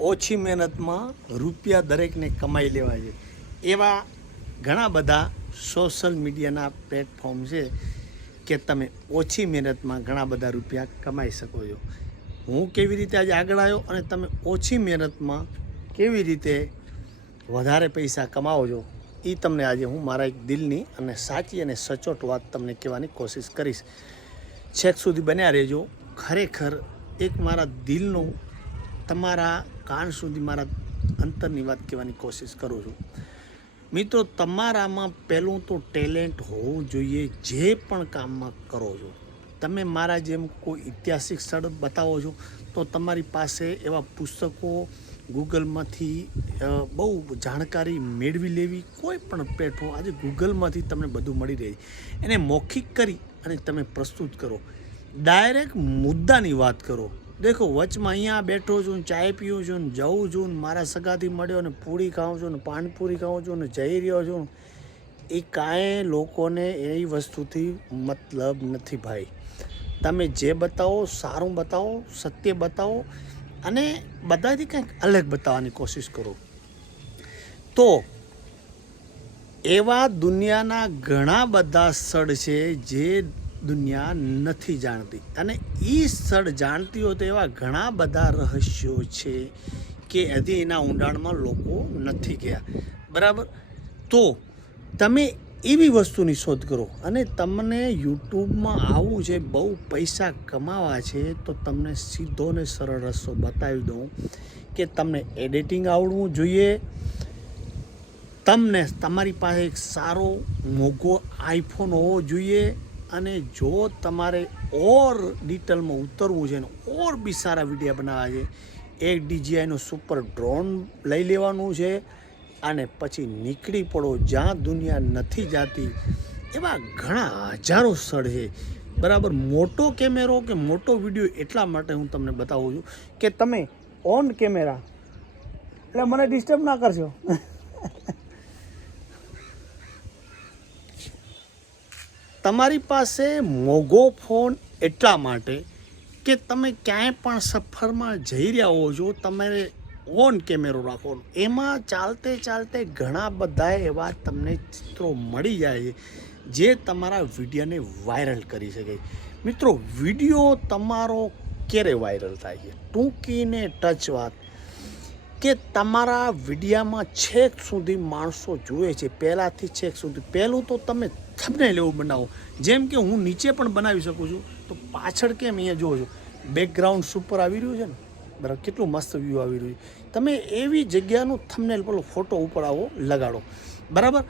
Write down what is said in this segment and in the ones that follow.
ઓછી મહેનતમાં રૂપિયા દરેકને કમાઈ લેવા છે. એવા ઘણા બધા સોશિયલ મીડિયાના પ્લેટફોર્મ છે કે તમે ઓછી મહેનતમાં ઘણા બધા રૂપિયા કમાઈ શકો છો. હું કેવી રીતે આજે આગળ આવ્યો અને તમે ઓછી મહેનતમાં કેવી રીતે વધારે પૈસા કમાવો છો એ તમને આજે હું મારા એક દિલની અને સાચી અને સચોટ વાત તમને કહેવાની કોશિશ કરીશ. છેક સુધી બન્યા રહેજો. ખરેખર એક મારા દિલનું તમારા કાન સુધી મારા અંતરની વાત કહેવાની કોશિશ કરું છું. મિત્રો, તમારામાં પહેલું તો ટેલેન્ટ હોવું જોઈએ, જે પણ કામમાં કરો છો. તમે મારા જેમ કોઈ ઐતિહાસિક સ્થળ બતાવો છો, તો તમારી પાસે એવા પુસ્તકો ગૂગલમાંથી બહુ જાણકારી મેળવી લેવી, કોઈ પણ પ્લેટફોર્મ આજે ગૂગલમાંથી તમને બધું મળી રહે. એને મૌખિક કરી અને તમે પ્રસ્તુત કરો. ડાયરેક્ટ મુદ્દાની વાત કરો. દેખો, વચમાં અહીંયા બેઠો છું ચાય પીઉં છું ને જઉં છું ને મારા સગાથી મળ્યો ને પૂરી ખાઉં છું ને પાનપૂરી ખાઉં છું ને જઈ રહ્યો છું એ કાંઈ લોકોને એ વસ્તુથી મતલબ નથી ભાઈ. તમે જે બતાવો, સારું બતાવો, સત્ય બતાવો અને બધાથી કંઈક અલગ બતાવવાની કોશિશ કરો. તો, એવા દુનિયાના ઘણા બધા સ્થળ છે જે દુનિયા નથી જાણતી. અને એ સ્થળ જાણતી હોય તો એવા ઘણા બધા રહસ્યો છે કે હજી એના ઊંડાણમાં લોકો નથી ગયા. બરાબર? તો તમે એવી વસ્તુની શોધ કરો. અને તમને યુટ્યુબમાં આવવું છે બહુ પૈસા કમાવા છે તો તમને સીધો ને સરળ રસ્તો બતાવી દઉં કે તમને એડિટિંગ આવડવું જોઈએ. તમને તમારી પાસે એક સારો, મોઘો આઈફોન હોવો જોઈએ. અને જો તમારે ઓર ડિટેલમાં ઉતરવું છે ને ઓર બી સારા વીડિયો બનાવવા છે, એક ડીજીઆઈનું સુપર ડ્રોન લઈ લેવાનું છે અને પછી નીકળી પડો જ્યાં દુનિયા નથી જાતી, એવા ઘણા હજારો સ્થળ છે. બરાબર, મોટો કેમેરો કે મોટો વીડિયો એટલા માટે હું તમને બતાવું છું કે તમે ઓન કેમેરા, એટલે મને ડિસ્ટર્બ ના કરશો. તમારી પાસે મોઘો ફોન એટલા માટે કે તમે ક્યાંય પણ સફરમાં જઈ રહ્યા હો છો તમારે ઓન કેમેરો રાખો. એમાં ચાલતે ચાલતે ઘણા બધા એવા તમને ચિત્રો મળી જાય છે જે તમારા વિડીયોને વાયરલ કરી શકે. મિત્રો, વીડિયો તમારો ક્યારે વાયરલ થાય છે? ટૂંકીને ટચ વાત, કે તમારા વિડીયામાં છેક સુધી માણસો જુએ છે, પહેલાંથી છેક સુધી. પહેલું તો તમે થમને એવું બનાવો. જેમ કે હું નીચે પણ બનાવી શકું છું, તો પાછળ કેમ અહીંયા જોવો છો? બેકગ્રાઉન્ડ સુપર આવી રહ્યું છે ને? બરાબર, કેટલું મસ્ત વ્યૂ આવી રહ્યું છે. તમે એવી જગ્યાનું થંબનેલ પેલો ફોટો ઉપર આવો, લગાડો. બરાબર?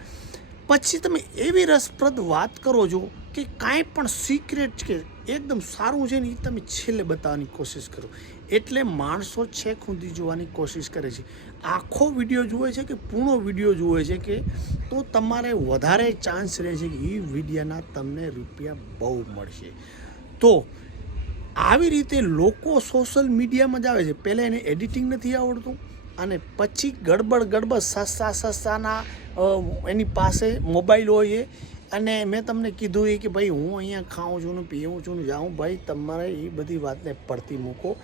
પછી તમે એવી રસપ્રદ વાત કરો છો કે કાંઈ પણ સિક્રેટ કે એકદમ સારું છે ને એ તમે છેલ્લે બતાવવાની કોશિશ કરો. એટલે માણસો છેક સુધી જોવાની કોશિશ કરે છે. આખો વીડિયો જુએ છે કે પૂર્ણો વીડિયો જુએ છે કે તો તમારે વધારે ચાન્સ રહે છે કે એ વિડીયાના તમને રૂપિયા બહુ મળશે. તો આવી રીતે લોકો સોશિયલ મીડિયામાં જ આવે છે. પહેલાં એને એડિટિંગ નથી આવડતું. અને પછી ગડબડ ગડબડ સસ્તા સસ્તાના એની પાસે મોબાઈલ હોય અને મેં તમને કીધું એ કે ભાઈ હું અહીંયા ખાઉં છું ને પીવું છું ને જાઉં, ભાઈ તમારે એ બધી વાતને પડતી મૂકો.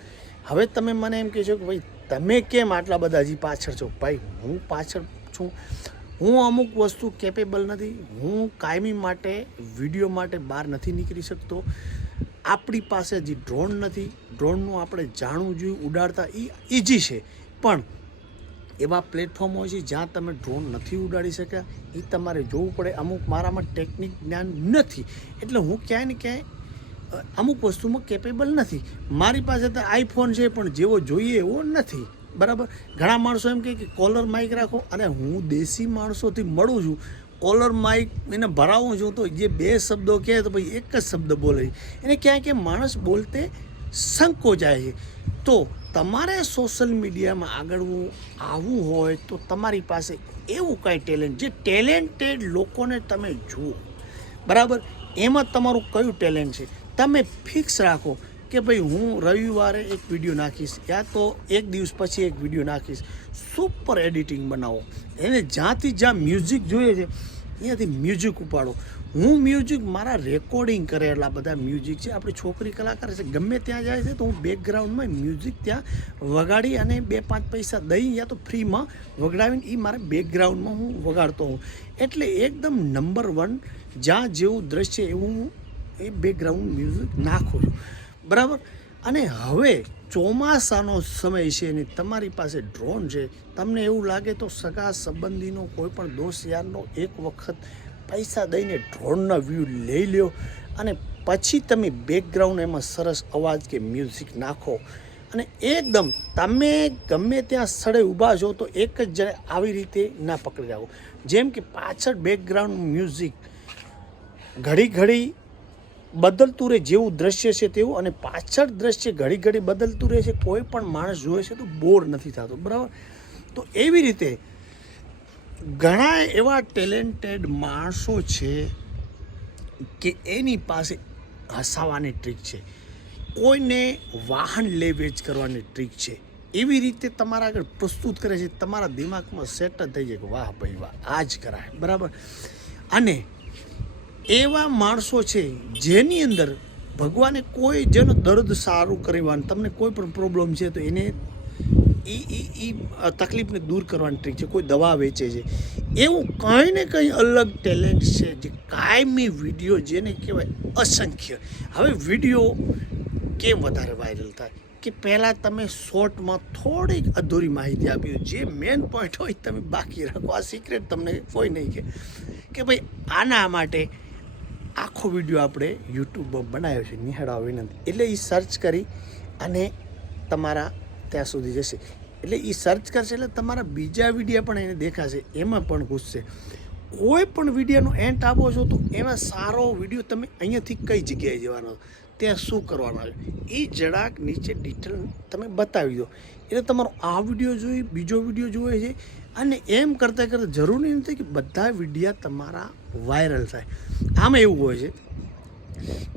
હવે તમે મને એમ કહેશો કે ભાઈ તમે કેમ આટલા બધા હજી પાછળ છો? ભાઈ હું પાછળ છું. હું અમુક વસ્તુ કેપેબલ નથી. હું કાયમી માટે વીડિયો માટે બહાર નથી નીકળી શકતો. આપણી પાસે હજી ડ્રોન નથી. ડ્રોનનું આપણે જાણવું જોઈએ, ઉડાડતા એ ઇઝી છે. પણ એવા પ્લેટફોર્મ હોય છે જ્યાં તમે ડ્રોન નથી ઉડાડી શક્યા. એ તમારે જોવું પડે. અમુક મારામાં ટેકનિક જ્ઞાન નથી. એટલે હું ક્યાંય ને ક્યાંય અમુક વસ્તુમાં કેપેબલ નથી. મારી પાસે તો આઈફોન છે, પણ જેવો જોઈએ એવો નથી. બરાબર? ઘણા માણસો એમ કહે કે કોલર માઇક રાખો. અને હું દેશી માણસોથી મળું છું. કોલર માઇક એને ભરાવું છું તો જે બે શબ્દો કહે તો પછી એક જ શબ્દ બોલે. એને ક્યાંય ક્યાંય માણસ બોલતે સંકોચાય છે. તો તમારે સોશિયલ મીડિયામાં આગળ આવવું હોય તો તમારી પાસે એવું કાંઈ ટેલેન્ટ જે ટેલેન્ટેડ લોકોને તમે જુઓ. બરાબર? એમાં તમારું કયું ટેલેન્ટ છે? તમે ફિક્સ રાખો કે ભાઈ હું રવિવારે એક વીડિયો નાખીશ યા તો એક દિવસ પછી એક વીડિયો નાખીશ. સુપર એડિટિંગ બનાવો. એને જ્યાંથી જ્યાં મ્યુઝિક જોઈએ છે અહીંયાથી મ્યુઝિક ઉપાડો. હું મ્યુઝિક મારા રેકોર્ડિંગ કરેલા બધા મ્યુઝિક છે. આપણી છોકરી કલાકાર છે. ગમે ત્યાં જાય છે તો હું બેકગ્રાઉન્ડમાં મ્યુઝિક ત્યાં વગાડી અને બે પાંચ પૈસા દઈ યા તો ફ્રીમાં વગાડીને એ મારા બેકગ્રાઉન્ડમાં હું વગાડતો હોઉં. એટલે એકદમ નંબર વન જ્યાં જેવું દ્રશ્ય એવું એ બેકગ્રાઉન્ડ મ્યુઝિક નાખું છું. બરાબર? અને હવે ચોમાસાનો સમય છે અને તમારી પાસે ડ્રોન છે. તમને એવું લાગે તો સગા સંબંધીનો કોઈ પણ દોસ્ત યારનો એક વખત પૈસા દઈને ડ્રોનના વ્યૂ લઈ લ્યો અને પછી તમે બેકગ્રાઉન્ડ એમાં સરસ અવાજ કે મ્યુઝિક નાખો. અને એકદમ તમે ગમે ત્યાં સ્થળે ઊભા છો તો એક જ જણે આવી રીતે ના પકડી રાખો. જેમ કે પાછળ બેકગ્રાઉન્ડ મ્યુઝિક ઘડી ઘડી બદલતું રહે જેવું દ્રશ્ય છે તેવું અને પાછળ દ્રશ્ય ઘડી ઘડી બદલતું રહે છે, કોઈ પણ માણસ જોવે છે તો બોર નથી થતો, બરાબર? તો એવી રીતે ઘણા એવા ટેલેન્ટેડ માણસો છે કે એની પાસે હસાવાની ટ્રીક છે. કોઈને વાહન લે વેચ કરવાની ટ્રીક છે. એવી રીતે તમારા આગળ પ્રસ્તુત કરે છે, તમારા દિમાગમાં સેટ થઈ જાય કે વાહ ભાઈ વાહ, આ જ કરાય, બરાબર? અને એવા માણસો છે જેની અંદર ભગવાને કોઈ જેનો દર્દ સારું કરવાનું તમને કોઈ પણ પ્રોબ્લેમ છે તો એને એ એ એ તકલીફને દૂર કરવાની ટ્રીક છે, કોઈ દવા વેચે છે. એવું કંઈ ને કંઈ અલગ ટેલેન્ટ છે જે કાયમી વીડિયો જેને કહેવાય અસંખ્ય. હવે વીડિયો કેમ વધારે વાયરલ થાય? કે પહેલાં તમે શોર્ટમાં થોડીક અધૂરી માહિતી આપી જે મેન પોઈન્ટ હોય તમે બાકી રાખો. આ સિક્રેટ તમને કોઈ નહીં કે. કે ભાઈ આના માટે આખો વીડિયો આપણે યુટ્યુબમાં બનાવ્યો છે, નિહાળવા વિનંતી. એટલે એ સર્ચ કરી અને તમારા ત્યાં સુધી જશે. એટલે એ સર્ચ કરશે એટલે તમારા બીજા વીડિયો પણ એને દેખાશે, એમાં પણ ઘૂસશે. કોઈ પણ વિડીયોનો એન્ડ આપો છો તો એમાં સારો વીડિયો તમે અહીંયાથી કઈ જગ્યાએ જવાનો ત્યાં શું કરવાનો છે? એ જરાક નીચે ડિટેલ તમે બતાવી દો. એટલે તમારો આ વીડિયો જોઈ, બીજો વીડિયો જોવે છે અને એમ કરતાં કરતાં જરૂરી નથી કે બધા વિડીયા તમારા વાયરલ થાય. આમાં એવું હોય છે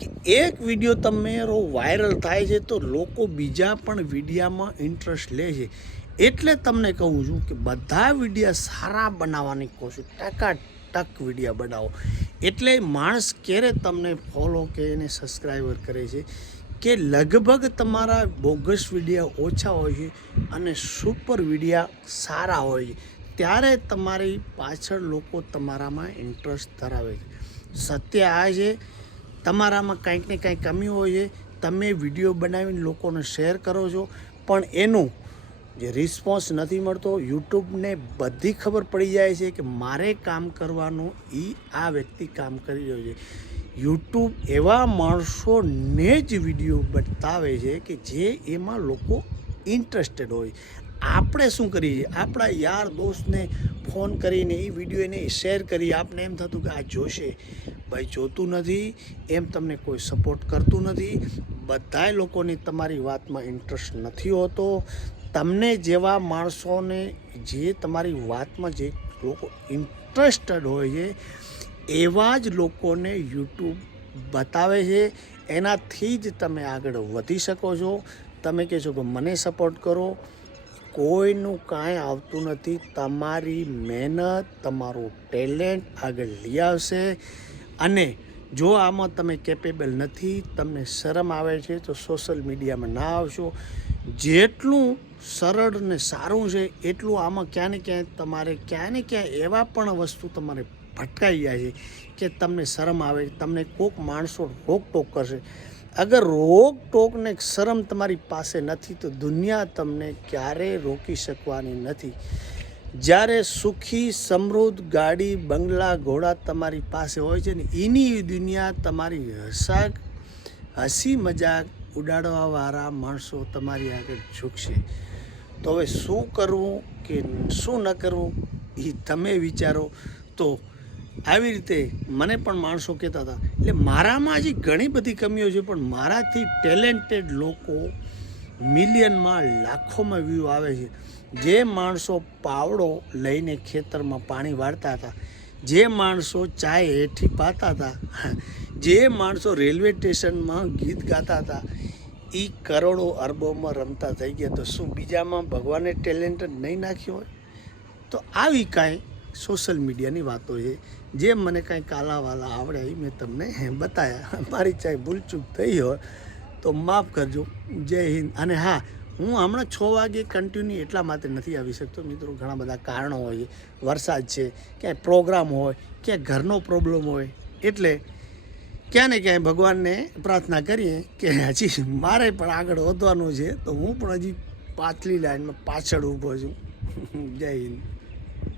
કે એક વીડિયો તમારો વાયરલ થાય છે તો લોકો બીજા પણ વિડીયામાં ઇન્ટરેસ્ટ લે છે. એટલે તમને કહું છું કે બધા વિડીયા સારા બનાવવાની કોશિશ ટકા ટક વિડીયા બનાવો. એટલે માણસ ક્યારે તમને ફોલો કે એને સબસ્ક્રાઈબર કરે છે? કે લગભગ તમારા બોગસ વિડીયા ઓછા હોય છે અને સુપર વિડીયા સારા હોય છે. ત્યારે તમારી પાછળ લોકો તમારામાં ઇન્ટરેસ્ટ ધરાવે છે. સત્ય આ છે, તમારામાં કંઈક ને કંઈક કમી હોય છે. તમે વીડિયો બનાવીને લોકોને શેર કરો છો, પણ એનું જે રિસ્પોન્સ નથી મળતો. યુટ્યુબને બધી ખબર પડી જાય છે કે મારે કામ કરવાનું એ આ વ્યક્તિ કામ કરી રહ્યો છે. યુટ્યુબ એવા માણસોને જ વીડિયો બતાવે છે કે જે એમાં લોકો ઇન્ટરેસ્ટેડ હોય. આપણે શું કરીએ? આપણા યાર દોસ્તને ફોન કરીને એ વીડિયો એને શેર કરી આપને એમ થતું કે આ જોશે. ભાઈ, જોતું નથી. એમ તમને કોઈ સપોર્ટ કરતું નથી. બધાય લોકોને તમારી વાતમાં ઇન્ટરેસ્ટ નથી હોતો. તમને જેવા માણસોને જે તમારી વાતમાં જે લોકો ઇન્ટરેસ્ટેડ હોય છે એવા જ લોકોને યુટ્યુબ બતાવે છે. એનાથી જ તમે આગળ વધી શકો છો. તમે કહેશો કે મને સપોર્ટ કરો. કોઈનું કાંઈ આવતું નથી. તમારી મહેનત, તમારું ટેલેન્ટ આગળ લઈ આવશે. અને જો આમાં તમે કેપેબલ નથી, તમને શરમ આવે છે, તો સોશિયલ મીડિયામાં ના આવશો. જેટલું સરળ ને સારું છે, એટલું આમાં ક્યાં ને ક્યાંય તમારે ક્યાં ને ક્યાંય એવા પણ વસ્તુ તમારે ભટકાઈ જાય છે કે તમને શરમ આવે, તમને કોક માણસો રોકટોક કરશે. અગર રોકટોક ને શરમ તમારી પાસે નથી, તો દુનિયા તમને ક્યારેય રોકી શકવાની નથી. જ્યારે સુખી, સમૃદ્ધ ગાડી, બંગલા, ઘોડા તમારી પાસે હોય છે ને એની દુનિયા તમારી હસાક, હસી મજાક ઉડાડવાવાળા માણસો તમારી આગળ ઝૂકશે. તો હવે શું કરવું કે શું ન કરવું એ તમે વિચારો. તો આવી રીતે મને પણ માણસો કહેતા હતા. એટલે મારામાં હજી ઘણી બધી કમીઓ છે, પણ મારાથી ટેલેન્ટેડ લોકો મિલિયનમાં લાખોમાં વ્યૂ આવે છે. જે માણસો પાવડો લઈને ખેતરમાં પાણી વાળતા હતા, જે માણસો ચાય હેઠી પાતા હતા, જે માણસો રેલવે સ્ટેશનમાં ગીત ગાતા હતા એ કરોડો અરબોમાં રમતા થઈ ગયા. તો શું બીજામાં ભગવાને ટેલેન્ટ નહીં નાખ્યો હોય? તો આવી કાંઈ સોશિયલ મીડિયાની વાતો છે જે મને કાંઈ કાલાવાલા આવડે એ મેં તમને બતાવ્યા મારી ચાહે ભૂલચૂક થઈ હોય તો માફ કરજો. જય હિન્દ. અને હા, હું હમણાં છ વાગે કન્ટિન્યુ એટલા માટે નથી આવી શકતો મિત્રો. ઘણા બધા કારણો હોય, વરસાદ છે, ક્યાંય પ્રોગ્રામ હોય, ક્યાંય ઘરનો પ્રોબ્લેમ હોય. એટલે ક્યાં ને ક્યાંય ભગવાનને પ્રાર્થના કરીએ કે હજી મારે પણ આગળ વધવાનું છે. તો હું પણ હજી પાછલી લાઈનમાં પાછળ ઊભો છું. જય હિન્દ.